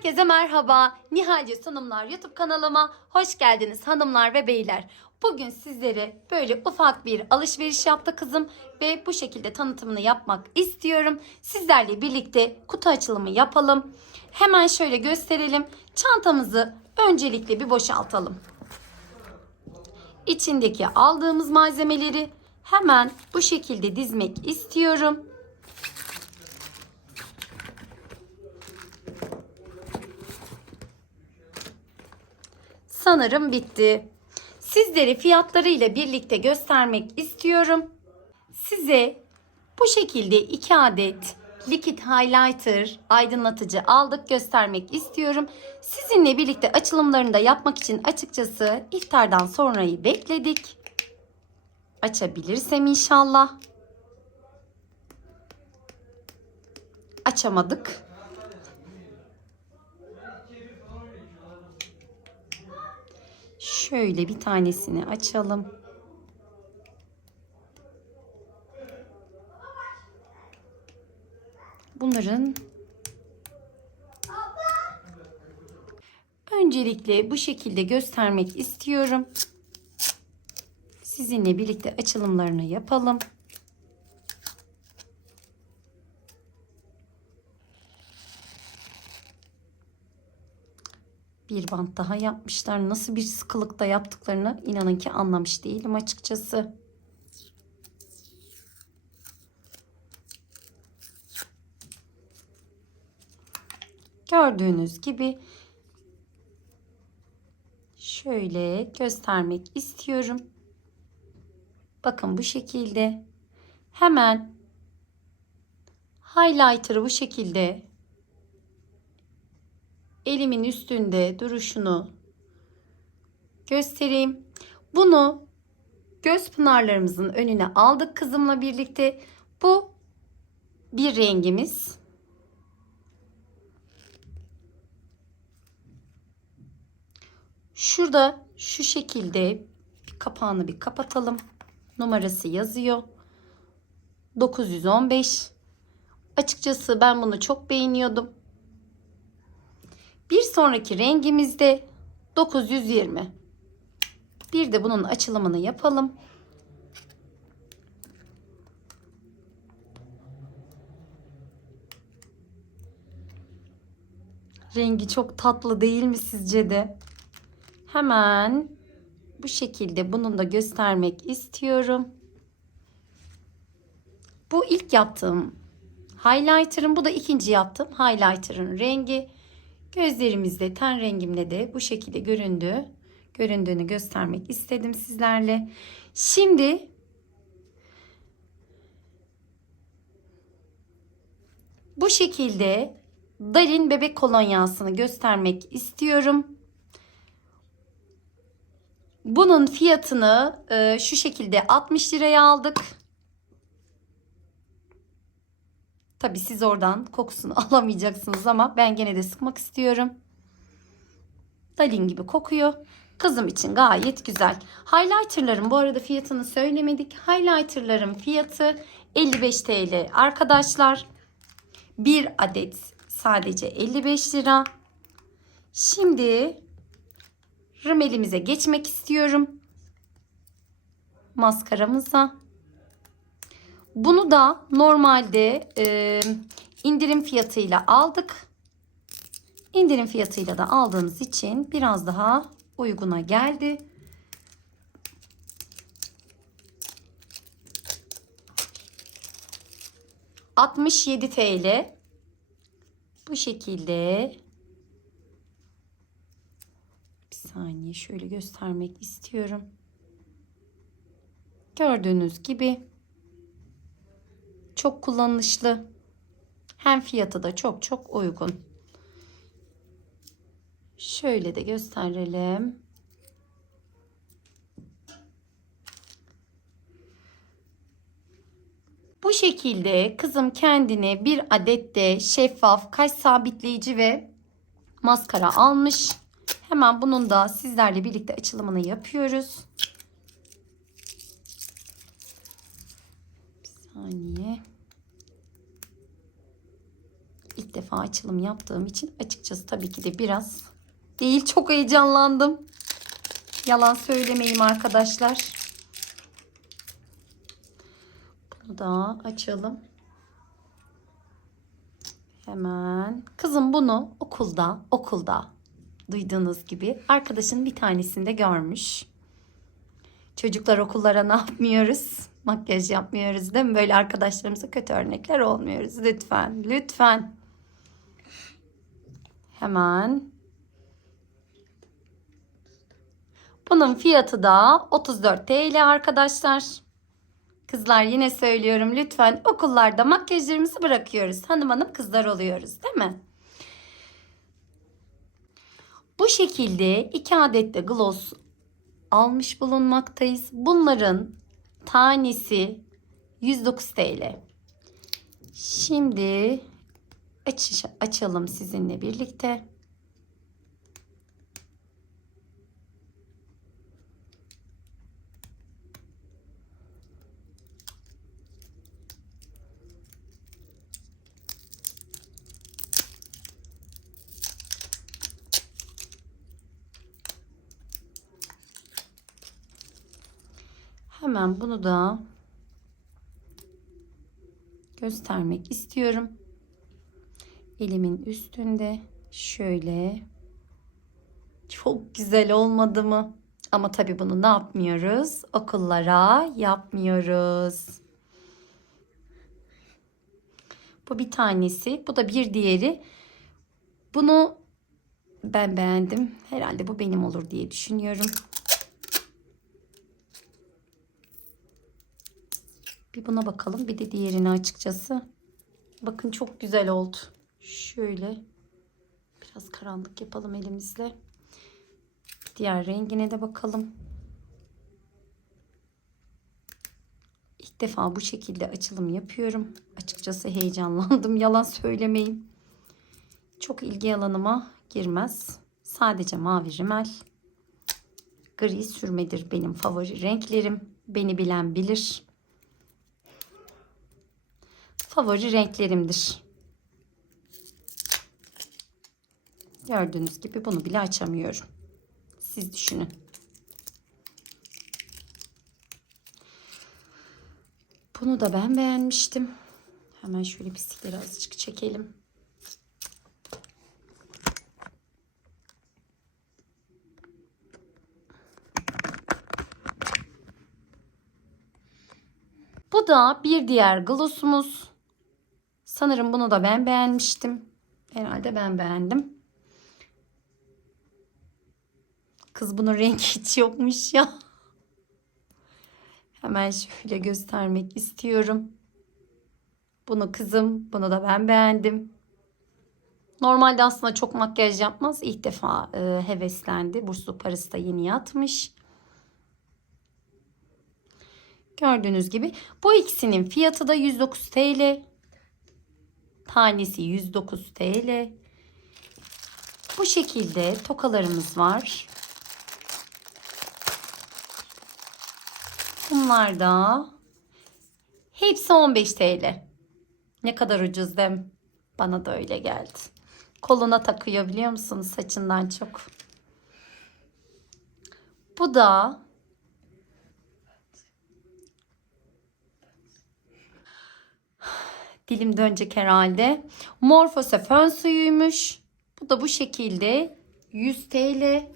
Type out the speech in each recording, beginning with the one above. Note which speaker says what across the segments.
Speaker 1: Herkese merhaba. Nihalce Sunumlar YouTube kanalıma hoş geldiniz hanımlar ve beyler. Bugün sizlere böyle ufak bir alışveriş yaptı kızım ve bu şekilde tanıtımını yapmak istiyorum. Sizlerle birlikte kutu açılımı yapalım. Hemen şöyle gösterelim. Çantamızı öncelikle bir boşaltalım. İçindeki aldığımız malzemeleri hemen bu şekilde dizmek istiyorum. Sanırım bitti. Sizlere fiyatlarıyla birlikte göstermek istiyorum. Size bu şekilde 2 adet Liquid Highlighter aydınlatıcı aldık göstermek istiyorum. Sizinle birlikte açılımlarını da yapmak için açıkçası iftardan sonrayı bekledik. Açabilirsem inşallah. Açamadık. Şöyle bir tanesini açalım. Bunların öncelikle bu şekilde göstermek istiyorum. Sizinle birlikte açılımlarını yapalım. Bir bant daha yapmışlar. Nasıl bir sıkılıkta yaptıklarını inanın ki anlamış değilim açıkçası. Gördüğünüz gibi şöyle göstermek istiyorum. Bakın bu şekilde hemen highlighter'ı bu şekilde elimin üstünde duruşunu göstereyim. Bunu göz pınarlarımızın önüne aldık kızımla birlikte. Bu bir rengimiz. Şurada şu şekilde kapağını bir kapatalım. Numarası yazıyor. 915. Açıkçası ben bunu çok beğeniyordum. Bir sonraki rengimiz de 920. Bir de bunun açılımını yapalım. Rengi çok tatlı değil mi sizce de? Hemen bu şekilde bunun da göstermek istiyorum. Bu ilk yaptığım highlighter'ın bu da ikinci yaptığım highlighter'ın rengi. Gözlerimizde ten rengimle de bu şekilde göründü. Göründüğünü göstermek istedim sizlerle. Şimdi bu şekilde Darin bebek kolonyasını göstermek istiyorum. Bunun fiyatını e, şu şekilde 60 liraya aldık. Tabi siz oradan kokusunu alamayacaksınız ama ben gene de sıkmak istiyorum. Dalin gibi kokuyor. Kızım için gayet güzel. Highlighterların bu arada fiyatını söylemedik. Highlighterların fiyatı 55 TL arkadaşlar. Bir adet sadece 55 lira. Şimdi rümelimize geçmek istiyorum. Maskaramıza. Bunu da normalde e, indirim fiyatıyla aldık. İndirim fiyatıyla da aldığımız için biraz daha uyguna geldi. ...67 TL. Bu şekilde... Bir saniye şöyle göstermek istiyorum. Gördüğünüz gibi... Çok kullanışlı. Hem fiyatı da çok çok uygun. Şöyle de gösterelim. Bu şekilde kızım kendine bir adet de şeffaf kaş sabitleyici ve maskara almış. Hemen bunun da sizlerle birlikte açılımını yapıyoruz. Bir saniye. İlk defa açılım yaptığım için açıkçası tabii ki de biraz değil çok heyecanlandım. Yalan söylemeyeyim arkadaşlar. Bunu da açalım. Hemen. Kızım bunu okulda, okulda duyduğunuz gibi arkadaşın bir tanesinde görmüş. Çocuklar okullara ne yapmıyoruz? Makyaj yapmıyoruz değil mi? Böyle arkadaşlarımıza kötü örnekler olmuyoruz. Lütfen, lütfen. Hemen. Bunun fiyatı da 34 TL arkadaşlar. Kızlar yine söylüyorum lütfen okullarda makyajlarımızı bırakıyoruz. Hanım hanım kızlar oluyoruz değil mi? Bu şekilde iki adet de gloss almış bulunmaktayız. Bunların tanesi 109 TL. Şimdi açış, açalım sizinle birlikte. Hemen bunu da göstermek istiyorum. Elimin üstünde şöyle çok güzel olmadı mı? Ama tabii bunu ne yapmıyoruz? Okullara yapmıyoruz. Bu bir tanesi. Bu da bir diğeri. Bunu ben beğendim. Herhalde bu benim olur diye düşünüyorum. Bir buna bakalım. Bir de diğerine açıkçası. Bakın çok güzel oldu. Şöyle biraz karanlık yapalım elimizle. Diğer rengine de bakalım. İlk defa bu şekilde açılım yapıyorum. Açıkçası heyecanlandım. Yalan söylemeyeyim. Çok ilgi alanıma girmez. Sadece mavi rimel. Gri sürmedir benim favori renklerim. Beni bilen bilir favori renklerimdir. Gördüğünüz gibi bunu bile açamıyorum. Siz düşünün. Bunu da ben beğenmiştim. Hemen şöyle pislikleri azıcık çekelim. Bu da bir diğer glossumuz. Sanırım bunu da ben beğenmiştim. Herhalde ben beğendim. Kız bunun rengi hiç yokmuş ya. Hemen şöyle göstermek istiyorum. Bunu kızım, bunu da ben beğendim. Normalde aslında çok makyaj yapmaz. İlk defa e, heveslendi. Bursluk parası da yeni yatmış. Gördüğünüz gibi bu ikisinin fiyatı da 109 TL. Tanesi 109 TL. Bu şekilde tokalarımız var. Bunlar da hepsi 15 TL. Ne kadar ucuz mi? Bana da öyle geldi. Koluna takıyor biliyor musunuz saçından çok. Bu da Dilim dönecek herhalde. Morphose fön suyuymuş. Bu da bu şekilde 100 TL.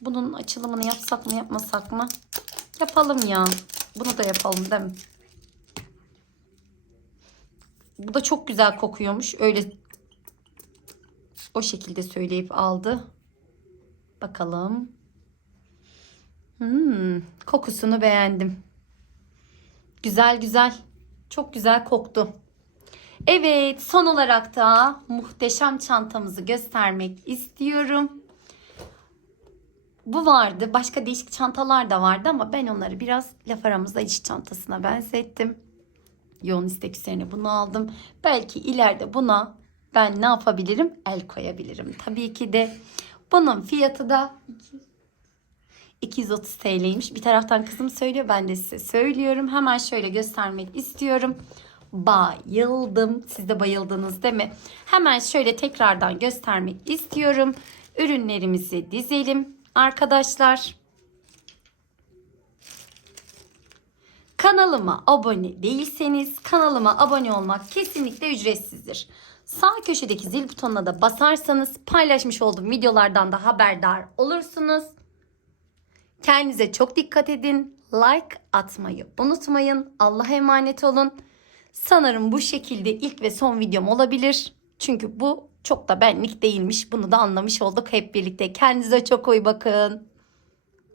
Speaker 1: Bunun açılımını yapsak mı yapmasak mı? Yapalım ya. Bunu da yapalım değil mi? Bu da çok güzel kokuyormuş. Öyle o şekilde söyleyip aldı. Bakalım. Hmm, kokusunu beğendim. Güzel güzel. Çok güzel koktu. Evet son olarak da muhteşem çantamızı göstermek istiyorum. Bu vardı. Başka değişik çantalar da vardı ama ben onları biraz laf aramızda iç çantasına benzettim. Yoğun istek üzerine bunu aldım. Belki ileride buna ben ne yapabilirim? El koyabilirim. Tabii ki de bunun fiyatı da 230 TL'ymiş. Bir taraftan kızım söylüyor ben de size söylüyorum. Hemen şöyle göstermek istiyorum. bayıldım. Siz de bayıldınız değil mi? Hemen şöyle tekrardan göstermek istiyorum. Ürünlerimizi dizelim arkadaşlar. Kanalıma abone değilseniz kanalıma abone olmak kesinlikle ücretsizdir. Sağ köşedeki zil butonuna da basarsanız paylaşmış olduğum videolardan da haberdar olursunuz. Kendinize çok dikkat edin. Like atmayı unutmayın. Allah'a emanet olun. Sanırım bu şekilde ilk ve son videom olabilir. Çünkü bu çok da benlik değilmiş. Bunu da anlamış olduk hep birlikte. Kendinize çok iyi bakın.